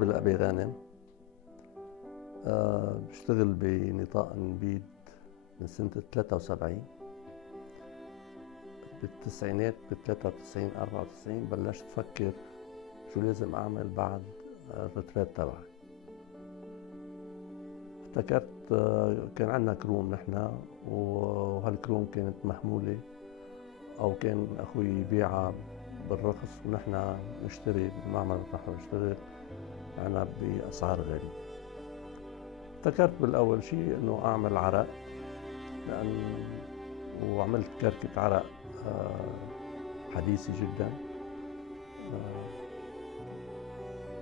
نابل أبي غانم. بشتغل بنطاق نبيد من سنة 73. بالتسعينات ب93 94 بلشت أفكر شو لازم أعمل بعد الرترات تبعي. افتكرت كان عندنا كروم نحن، وهالكروم كانت محمولة أو كان أخوي يبيعها بالرخص ونحن نشتري بالمعمل نحن نشتغل عنب بأسعار غالية. افتكرت بالأول شيء إنه أعمل عرق، وعملت كركة عرق حديثة جدا،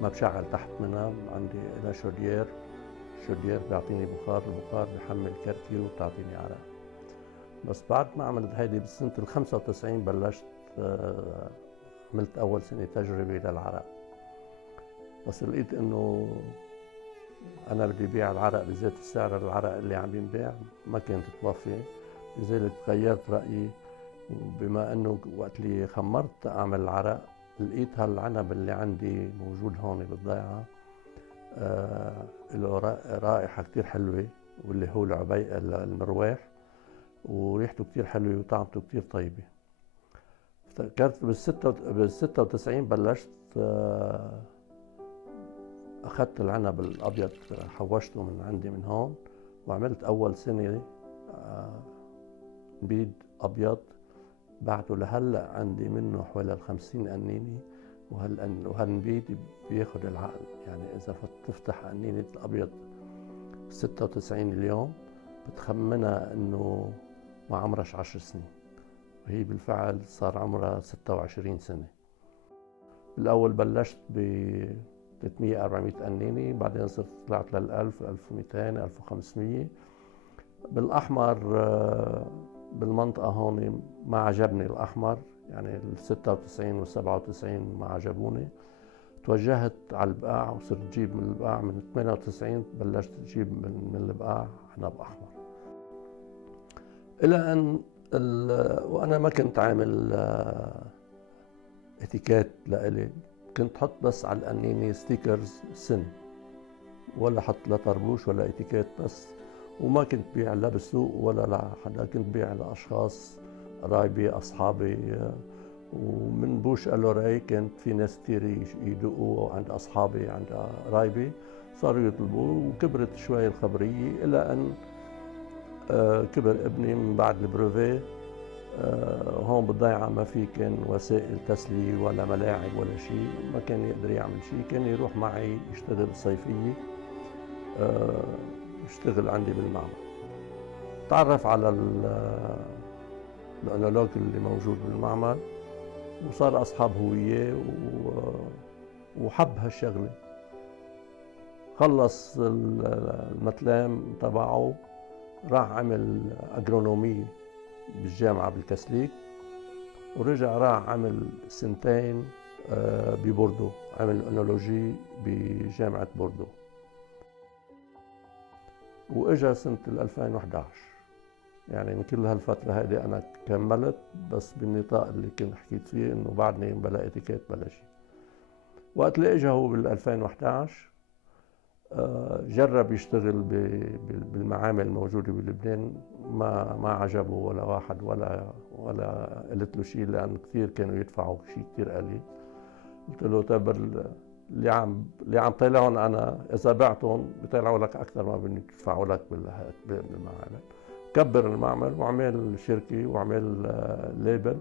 ما بشعل تحت منها، عندي إلى شودير بيعطيني بخار، البخار بحمل كركة وبتعطيني عرق. بس بعد ما عملت هيدي بسنة 95 بلشت عملت أول سنة تجربة للعرق. بس لقيت إنه أنا بدي بيع العرق بذات السعر العرق اللي عم ينباع ما كانت توفي، لذلك غيرت رأيي. وبما إنه وقت اللي خمرت أعمل العرق لقيت هالعنب اللي عندي موجود هون بالضيعة له رائحة كتير حلوة، واللي هو المرواح، وريحته كتير حلوة وطعمته كتير طيبة. افتكرت بال96 بلشت أخذت العنب الأبيض حوشته من عندي من هون، وعملت أول سنة نبيد أبيض. بعته لهلأ عندي منه حوالي 50 قنينة، وهالنبيد بياخد العقل. يعني إذا تفتح قنينة الأبيض 96 اليوم بتخمنها إنه ما عمرش 10 سنين، وهي بالفعل صار عمرها 26 سنة. بالأول بلشت ب 300 400 قنينة، بعدين صرت طلعت لل 1000 1200 1500. بالأحمر بالمنطقة هون ما عجبني الأحمر، يعني ال 96 وال 97 ما عجبوني. توجهت على البقاع وصرت جيب من البقاع. من 98 بلشت أجيب من البقاع عنب أحمر. إلى أن وأنا ما كنت عامل اتيكيت لإلي، كنت حط بس على القنينة ستيكرز سن، ولا حط لا طربوش ولا اتيكيت بس. وما كنت بيع لا بالسوق ولا لحدا، كنت بيع لأشخاص قرايبي أصحابي. ومن بوش ألوري كانت في ناس كتير يدقوا عند أصحابي عند قرايبي، صاروا يطلبوا. وكبرت شوي الخبرية إلى أن كبر ابني من بعد البروفي. هون بالضيعة ما في كان وسائل تسلية ولا ملاعب ولا شيء، ما كان يقدر يعمل شيء. كان يروح معي يشتغل صيفية، يشتغل عندي بالمعمل. تعرف على الأنالوج اللي موجود بالمعمل، وصار أصحاب هوية وحب هالشغلة. خلص المتلام تبعه، راح عمل أجرونومية بالجامعة بالكسليك، ورجع راح عمل سنتين ببوردو، عمل أنالوجي بجامعة بوردو. وإجا سنة 2011، يعني من كل هالفترة هذه أنا كملت، بس بالنطاق اللي كنت حكيت فيه إنه بعدني بلا اتيكيت بلا شيء. وقت اللي إجا هو بال 2011 جرب يشتغل بالمعامل الموجودة بلبنان، ما عجبه ولا واحد ولا قلت له شيء، لأن كثير كانوا يدفعوا شيء كثير قليل. قلت له طيب اللي عم طلعهم أنا إذا بعتهم بيطلعوا لك أكثر ما بيدفعوا لك بالمعامل. كبر المعمل وعمل شركة وعمل ليبل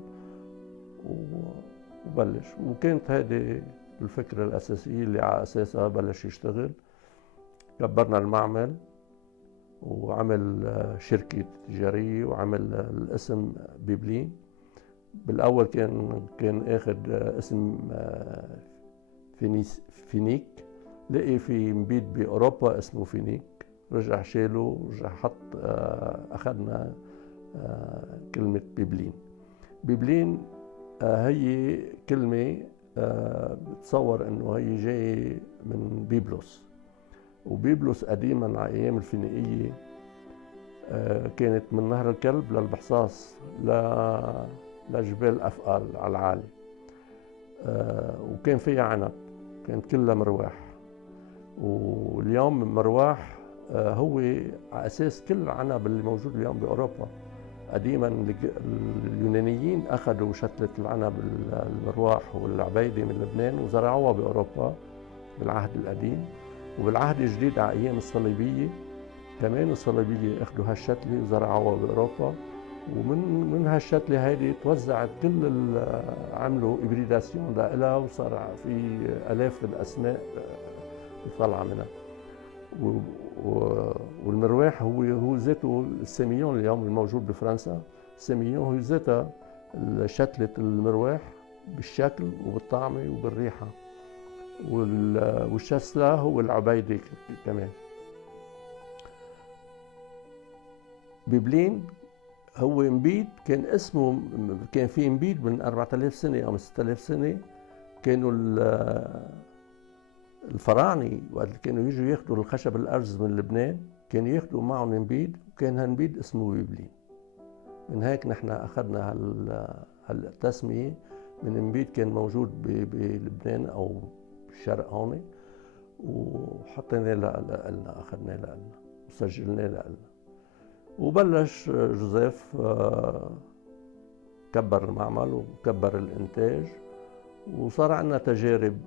وبلش. وكانت هذه الفكرة الأساسية اللي على أساسها بلش يشتغل. كبرنا المعمل وعمل شركة تجارية وعمل الاسم بيبلين. بالأول كان أخذ اسم فينيك، لقي في مبيد بأوروبا اسمه فينيك، رجع شاله ورجع حط أخذنا كلمة بيبلين. هي كلمة بتصور إنه هي جاي من بيبلس، وبيبلس قديما على أيام الفينيقية كانت من نهر الكلب للبحصاص لجبال أفقال على العالي. وكان فيها عنب، كانت كلها مرواح. واليوم مروح هو على أساس كل العنب اللي موجود اليوم بأوروبا. قديما اليونانيين أخذوا شتلة العنب المرواح والعبيدة من لبنان وزرعوها بأوروبا بالعهد القديم، وبالعهد الجديد على أيام الصليبية كمان الصليبية أخذوا هالشتلة وزرعوها بأوروبا، ومن هالشتلة هيدي توزعت عملوا إبريداسيون لها وصار في آلاف الأسماء طالعة منها. والمرواح هو ذاته السيميون اليوم الموجود بفرنسا، السيميون هو ذاتها شتلة المرواح بالشكل وبالطعمة وبالريحة، والشسلة هو العبيدة كمان. ببلين هو نبيد كان اسمه، كان في نبيد من 4000 سنة أو من 6000 سنة. كانوا الفراعنة وقت كانوا يجوا ياخذوا الخشب الأرز من لبنان كانوا ياخذوا معهم نبيد، وكان هالنبيد اسمه ببلين. من هيك نحن أخذنا هالتسمية من نبيد كان موجود بلبنان أو بالشرق هون، وحطينا لنا أخذناه لنا وسجلناه لنا. وبلش جوزيف كبر المعمل وكبر الإنتاج، وصار عندنا تجارب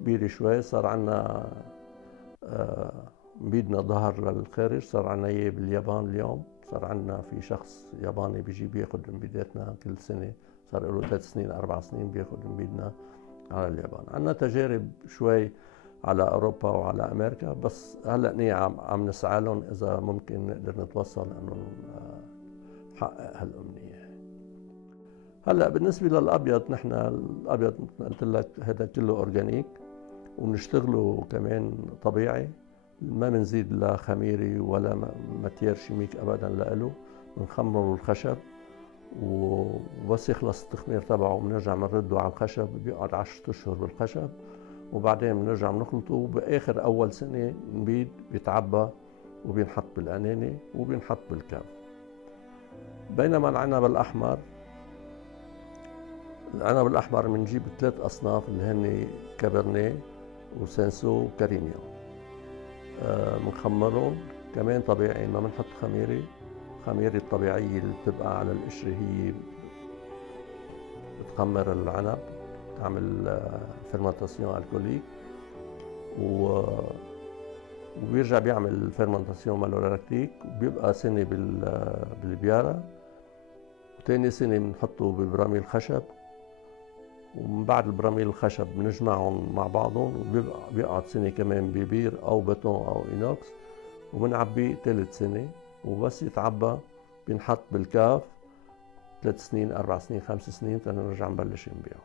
كبيرة شوي. صار عندنا نبيدنا ظهر للخارج، صار عندنا إياه باليابان اليوم. صار عندنا في شخص ياباني بيجي بياخد نبيداتنا كل سنة، صار له 3 سنين 4 سنين بياخد نبيدنا على اليابان. عندنا تجارب شوي على أوروبا وعلى أمريكا، بس هلأ عم نسعى لهم إذا ممكن نقدر نتوصل إنه نحقق هالأمنية. هلأ بالنسبة للأبيض، نحن الأبيض مثل قلت لك هذا كله أورجانيك، وبنشتغله كمان طبيعي، ما بنزيد لا خميري ولا ماتير شيميك أبدا لإله. بنخمر الخشب وبس يخلص التخمير تبعه بنرجع بنرده على الخشب، بيقعد 10 أشهر بالخشب، وبعدين بنرجع بنخلطه. وبآخر أول سنة نبيد بيتعبى وبينحط بالأناني وبينحط بالكاف. بينما العنب الأحمر بنجيب 3 أصناف اللي هن كابرنيه وسانسو وكارينيون. بنخمرهم كمان طبيعي، ما بنحط خميرة الطبيعية اللي بتبقى على القشرة هي بتخمر العنب، تعمل فيرمنتاسيون الكوليك، وبيرجع بيعمل فيرمنتاسيون مالولاكتيك، وبيبقى سنة بالبيارة، وتاني سنة بنحطه ببراميل خشب، ومن بعد البراميل الخشب بنجمعهم مع بعضهم، وبيقعد سنة كمان ببير أو بتون أو إينوكس، وبنعبيه 3 سنة. وبس يتعبى بينحط بالكاف 3 سنين 4 سنين 5 سنين تنرجع نبلش نبيعه.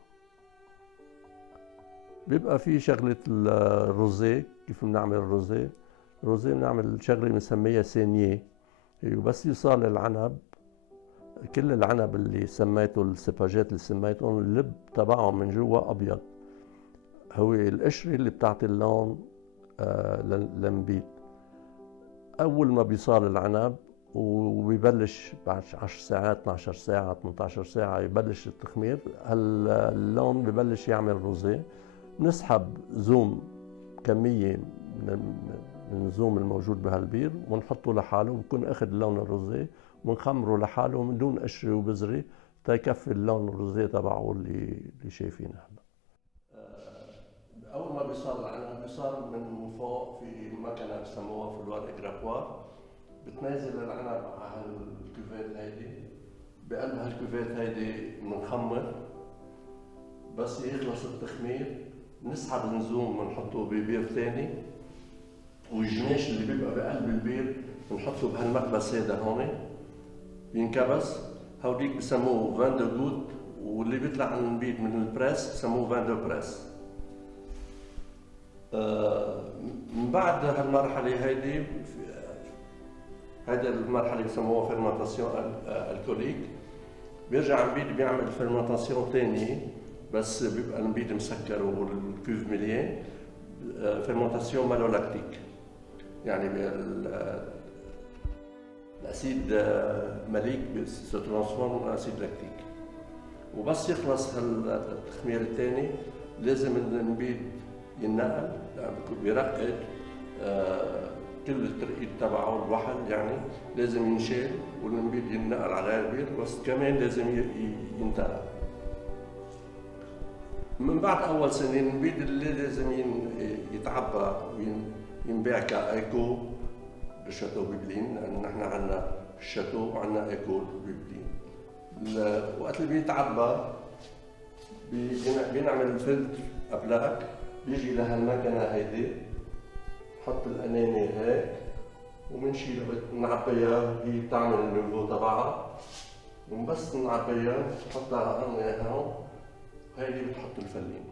بيبقى في شغلة الروزيه. كيف بنعمل الروزيه بنعمل شغلة بنسميها سينيه. وبس يوصل العنب، كل العنب اللي سميته السباجات اللي سميتهم اللب تبعهم من جوا أبيض، هو القشرة اللي بتعطي اللون للنبيد. أول ما بيصال العنب وبيبلش بعد 10 ساعات 12 ساعة 18 ساعة يبلش التخمير، اللون ببلش يعمل روزيه. نسحب زوم كمية من الزوم الموجود بهالبير ونحطه لحاله، وبكون أخذ اللون الروزيه، ونخمره لحاله من دون قشرة وبذرة تيكفي اللون الروزيه تبعه اللي شايفينه هلا. أول ما بيصار العنب بيصار من فوق في مكنة بسموها فلوار إجراكوار، بتنزل العنب على هالكوفات هيدي. بقلب هالكوفات هيدي بنخمر، بس يخلص التخمير نسحب النزوم ونحطه ببير ثاني، والجناش اللي بيبقى بقلب البير بنحطه بهالمكبس هيدا هون بينكبس. هوديك بسموه فان دو جوت، واللي بيطلع عن النبيد من البريس بسموه فان دو بريس. من بعد هالمرحلة هيدي المرحلة بسموها فيرمنتاسيون الكوليك. بيرجع النبيد بيعمل فيرمنتاسيون ثانية، بس بيبقى النبيد مسكر والكوف مليان، فيرمنتاسيون مالولاكتيك، يعني الأسيد مليك se transforme en acide lactique. وبس يخلص هالتخمير الثاني لازم النبيد ينقل بيرقد كل الترقيد تبعه الوحل يعني لازم ينشال والنبيذ ينقل على غير بيت، بس كمان لازم ينتقل. من بعد أول سنة النبيذ اللي لازم يتعبى وينباع كأيكو بالشاتو بيبلين، لأن نحن عندنا الشاتو وعندنا أيكو بيبلين. وقت اللي بيتعبى بنعمل الفلتر قبلها، بيجي لهالمكنة هيدي، نحط الأناني هيك ومنشيلها نعبيها، هي بتعمل النيفو تبعها، وبس نعبيها نحطها هون، هيدي بتحط الفلين.